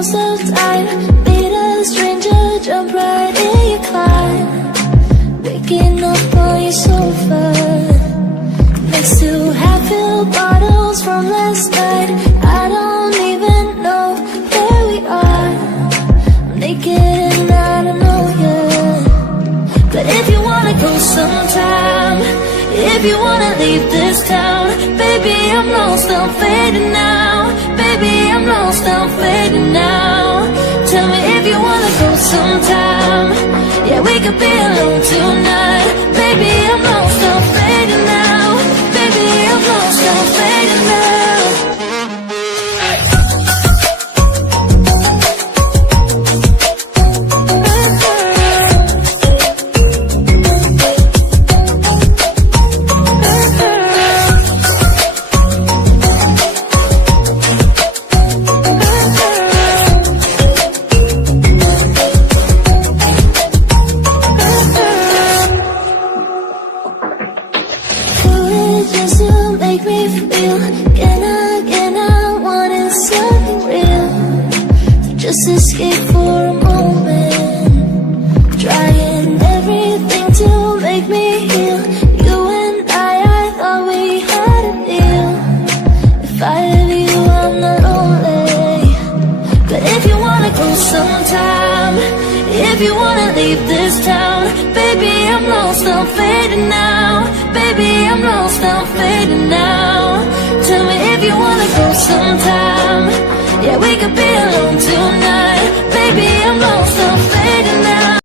most of the time. Meet a stranger, jump right in your car, waking up on your sofa next to half-filled bottles from last night. I don't even know where we are. I'm naked and I don't know yet. But if you wanna go sometime, if you wanna leave this town, baby, I'm lost, I'm fading now. Baby, I'm lost, I'm fading now. Tell me if you wanna go sometime. Yeah, we could be alone tonight. Baby, I'm lost, I'm fading now. Baby, I'm lost, I'm fading now. Just to make me feel again, I wanted something real to just escape for a moment, trying everything to make me heal. You and I thought we had a deal. If I have you, I'm not lonely. But if you wanna go sometime, if you wanna leave this town, baby, I'm lost, I'm fading now. Baby, I'm lost, I'm fading now. Tell me if you wanna go sometime. Yeah, we could be alone tonight. Baby, I'm lost, I'm fading now.